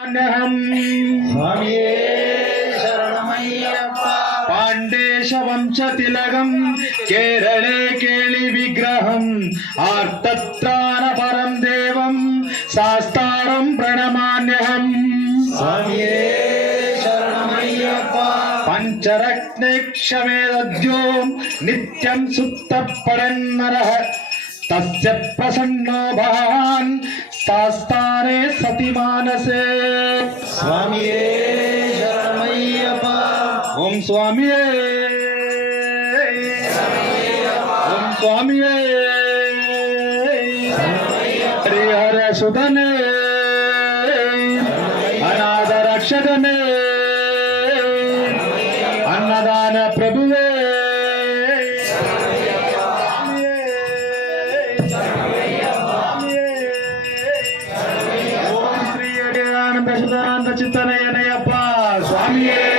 स्वामिये शरणमय्यप्प पाण्डेश वंशतिलकं केरले केळि विग्रहं आर्तत्राण परं देवं शास्तारं प्रणमाम्यहं स्वामिये शरणमय्यप्प पंचरत्नेक्षमेदद्यो नित्यं सुप्तपरन्नरः तस्य प्रसन्नो भवान् शास्तारे सति मानसे स्वामिये शरणमय्यप्प ओम स्वामिये ओम स्वामिये हरिहर सुधने अनाथ रक्षकने अन्नदान प्रभुवे चित्तनयनयप्प स्वामिये